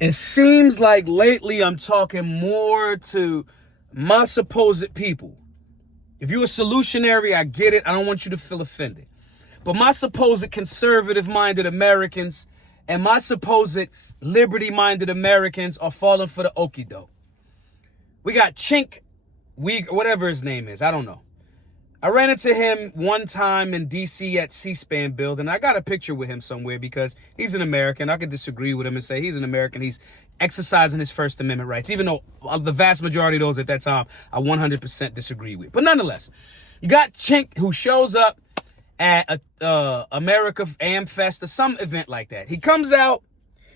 It seems like lately I'm talking more to my supposed people. If you're a solutionary, I get it. I don't want you to feel offended. But my supposed conservative-minded Americans and my supposed liberty-minded Americans are falling for the okie doke. We got Cenk Uygur, whatever his name is. I don't know. I ran into him one time in D.C. at C-SPAN building. I got a picture with him somewhere because he's an American. I could disagree with him and say he's an American. He's exercising his First Amendment rights, even though the vast majority of those at that time I 100% disagree with. But nonetheless, you got Cenk who shows up at America AmFest or some event like that. He comes out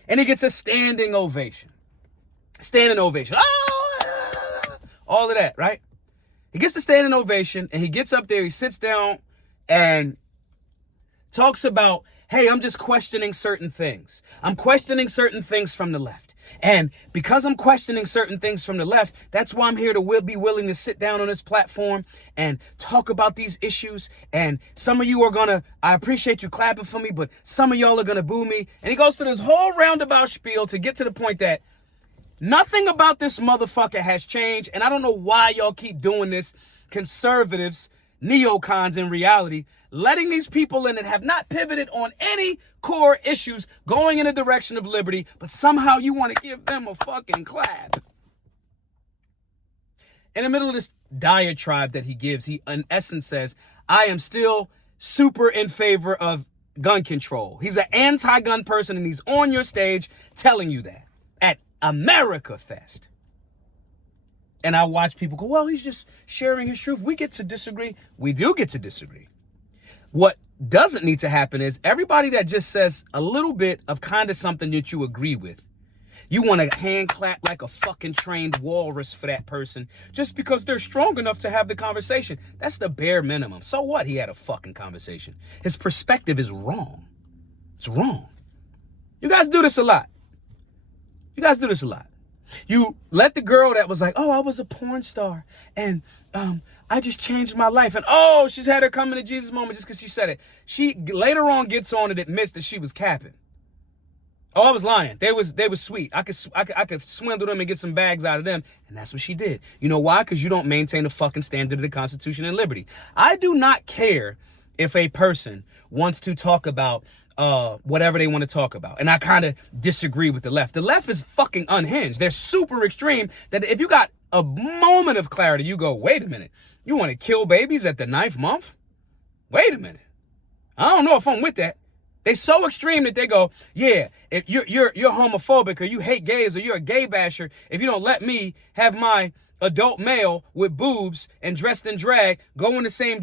and he gets a standing ovation. Standing ovation. Oh, all of that, right? He gets the standing ovation and he gets up there, he sits down and talks about, hey, I'm just questioning certain things. I'm questioning certain things from the left. And because I'm questioning certain things from the left, that's why I'm here to be willing to sit down on this platform and talk about these issues. And some of you are going to, I appreciate you clapping for me, but some of y'all are going to boo me. And he goes through this whole roundabout spiel to get to the point that nothing about this motherfucker has changed, and I don't know why y'all keep doing this, conservatives, neocons in reality, letting these people in that have not pivoted on any core issues going in the direction of liberty, but somehow you want to give them a fucking clap. In the middle of this diatribe that he gives, he in essence says, I am still super in favor of gun control. He's an anti-gun person, and he's on your stage telling you that at America Fest. And I watch people go, well, he's just sharing his truth. We get to disagree. We do get to disagree. What doesn't need to happen is everybody that just says a little bit of kind of something that you agree with, you want to hand clap like a fucking trained walrus for that person just because they're strong enough to have the conversation. That's the bare minimum. So what? He had a fucking conversation. His perspective is wrong. It's wrong. You guys do this a lot. You guys do this a lot. You let the girl that was like, oh, I was a porn star and I just changed my life. And oh, she's had her coming to Jesus moment just because she said it. She later on gets on and admits that she was capping. Oh, I was lying. They was sweet. I could swindle them and get some bags out of them. And that's what she did. You know why? Because you don't maintain the fucking standard of the Constitution and liberty. I do not care if a person wants to talk about whatever they want to talk about. And I kind of disagree with the left. The left is fucking unhinged. They're super extreme that if you got a moment of clarity, you go, wait a minute. You want to kill babies at the 9th month? Wait a minute. I don't know if I'm with that. They're so extreme that they go, yeah, if you're homophobic or you hate gays or you're a gay basher, if you don't let me have my adult male with boobs and dressed in drag go in the same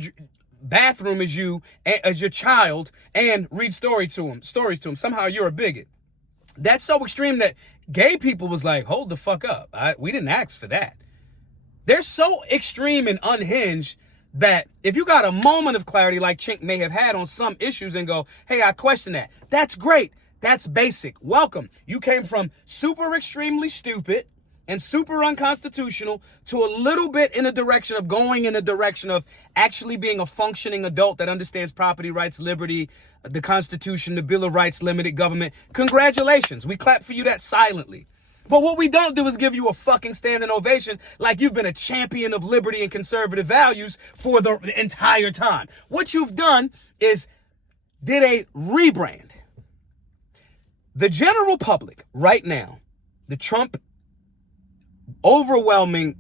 bathroom as you, as your child, and read stories to him. Somehow you're a bigot. That's so extreme that gay people was like, hold the fuck up. We didn't ask for that. They're so extreme and unhinged that if you got a moment of clarity like Cenk may have had on some issues and go, hey, I question that. That's great. That's basic. Welcome. You came from super extremely stupid and super unconstitutional to a little bit in the direction of going in the direction of actually being a functioning adult that understands property rights, liberty, the Constitution, the Bill of Rights, limited government. Congratulations. We clap for you that silently. But what we don't do is give you a fucking standing ovation like you've been a champion of liberty and conservative values for the entire time. What you've done is did a rebrand. The general public right now, the Trump overwhelming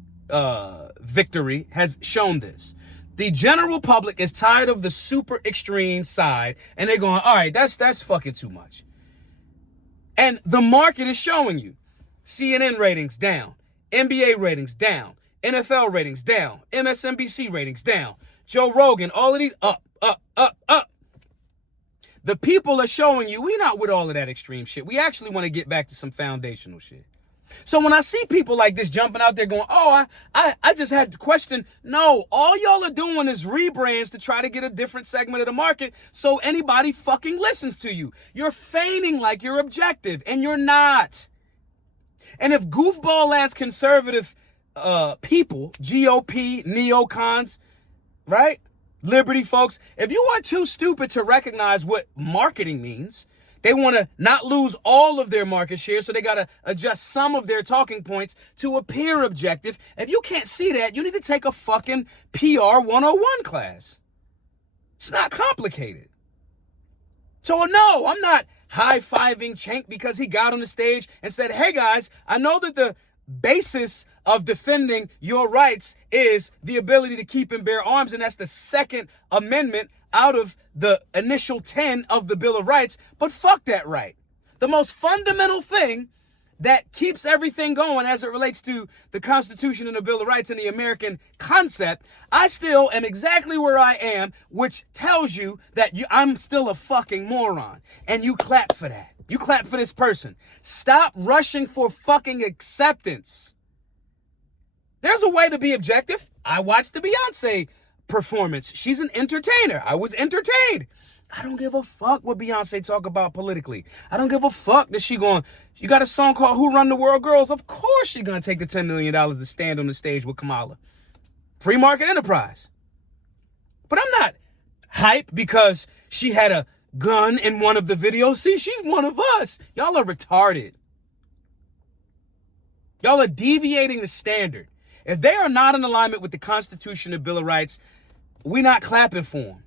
victory has shown this. The general public is tired of the super extreme side and they're going, all right, that's fucking too much. And the market is showing you. CNN ratings down, NBA ratings down, NFL ratings down, MSNBC ratings down, Joe Rogan, all of these up. The people are showing you we're not with all of that extreme shit. We actually want to get back to some foundational shit. So when I see people like this jumping out there going, oh, I just had to question. No, all y'all are doing is rebrands to try to get a different segment of the market so anybody fucking listens to you. You're feigning like you're objective and you're not. And if goofball-ass conservative people, GOP, neocons, right, liberty folks, if you are too stupid to recognize what marketing means, They want to not lose all of their market share, so they got to adjust some of their talking points to appear objective. If you can't see that, you need to take a fucking PR 101 class. It's not complicated. So no, I'm not high-fiving Cenk because he got on the stage and said, hey guys, I know that the basis of defending your rights is the ability to keep and bear arms, and that's the Second Amendment out of the initial 10 of the Bill of Rights, but fuck that right. The most fundamental thing that keeps everything going as it relates to the Constitution and the Bill of Rights and the American concept, I still am exactly where I am, which tells you that I'm still a fucking moron. And you clap for that. You clap for this person. Stop rushing for fucking acceptance. There's a way to be objective. I watched the Beyonce performance. She's an entertainer. I was entertained. I don't give a fuck what Beyonce talk about politically. I don't give a fuck that she got a song called Who Run the World Girls. Of course she gonna take the $10 million to stand on the stage with Kamala. Free market enterprise. But I'm not hype because she had a gun in one of the videos. See, she's one of us. Y'all are retarded. Y'all are deviating the standard. If they are not in alignment with the Constitution and Bill of Rights, we're not clapping for them.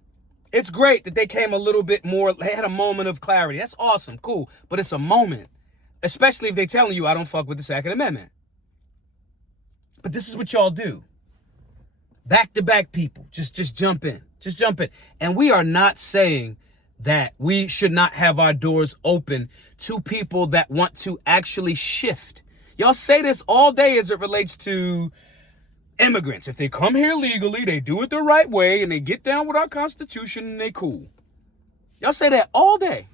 It's great that they came a little bit more, they had a moment of clarity. That's awesome, cool. But it's a moment. Especially if they're telling you I don't fuck with the Second Amendment. But this is what y'all do. Back-to-back people. Just jump in. Just jump in. And we are not saying that we should not have our doors open to people that want to actually shift. Y'all say this all day as it relates to immigrants. If they come here legally, they do it the right way, and they get down with our Constitution, and they cool. Y'all say that all day.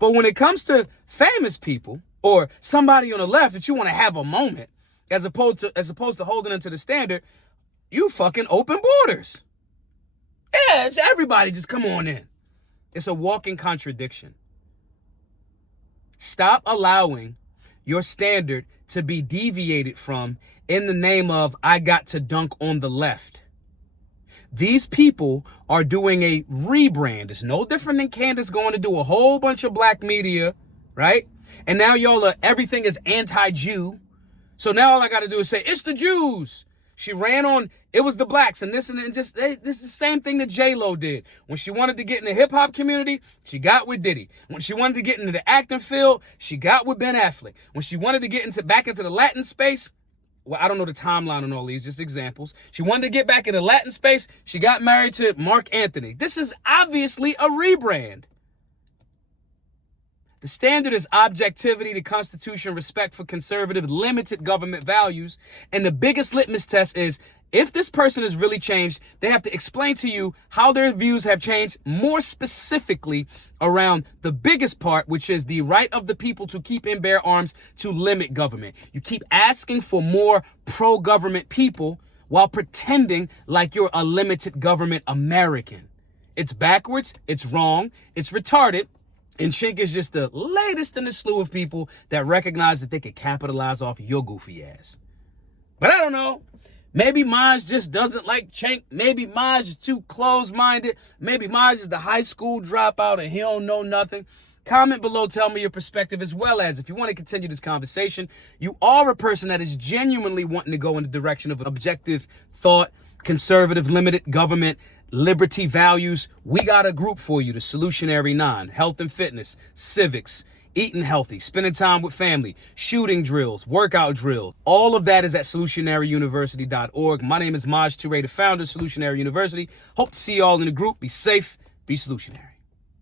But when it comes to famous people or somebody on the left that you want to have a moment, as opposed to holding them to the standard, you fucking open borders. Yeah, it's everybody just come on in. It's a walking contradiction. Stop allowing your standard to be deviated from in the name of, I got to dunk on the left. These people are doing a rebrand. It's no different than Candace going to do a whole bunch of black media, right? And now everything is anti-Jew. So now all I got to do is say, it's the Jews. She ran on, it was the blacks and this, this is the same thing that J-Lo did. When she wanted to get in the hip hop community, she got with Diddy. When she wanted to get into the acting field, she got with Ben Affleck. When she wanted to get back into the Latin space, well, I don't know the timeline on all these, just examples. She wanted to get back into Latin space, she got married to Mark Anthony. This is obviously a rebrand. The standard is objectivity, the Constitution, respect for conservative, limited government values. And the biggest litmus test is, if this person has really changed, they have to explain to you how their views have changed, more specifically around the biggest part, which is the right of the people to keep and bear arms to limit government. You keep asking for more pro-government people while pretending like you're a limited government American. It's backwards, it's wrong, it's retarded. And Cenk is just the latest in the slew of people that recognize that they could capitalize off your goofy ass. But I don't know. Maybe Maj just doesn't like Cenk. Maybe Maj is too closed-minded. Maybe Maj is the high school dropout and he don't know nothing. Comment below, tell me your perspective, as well as if you want to continue this conversation, you are a person that is genuinely wanting to go in the direction of objective thought, conservative, limited government, liberty values. We got a group for you, the Solutionary 9, health and fitness, civics, eating healthy, spending time with family, shooting drills, workout drills. All of that is at solutionaryuniversity.org. My name is Maj Toure, the founder of Solutionary University. Hope to see you all in the group. Be safe, be solutionary.